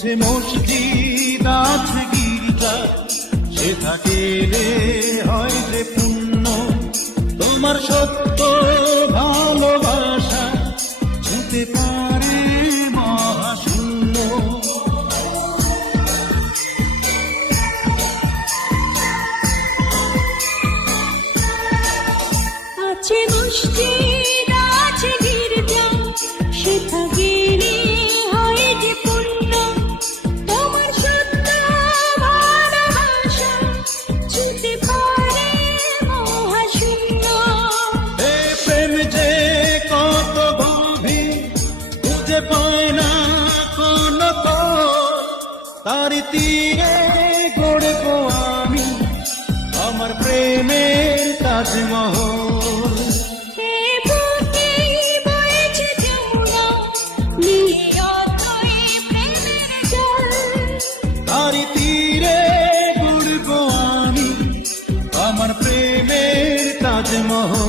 আছে মসজিদ আছে গির্জা সে থাকে রে হয় যে পুণ্য তোমার সত্য ভালোবাসা ছুতে পারে মহাশূন্য। আছে মসজিদ তারি তীরে গড়ব আমি আমার প্রেমের তাজমহল। তারি তীরে গড়ব আমি আমার প্রেমের তাজমহল।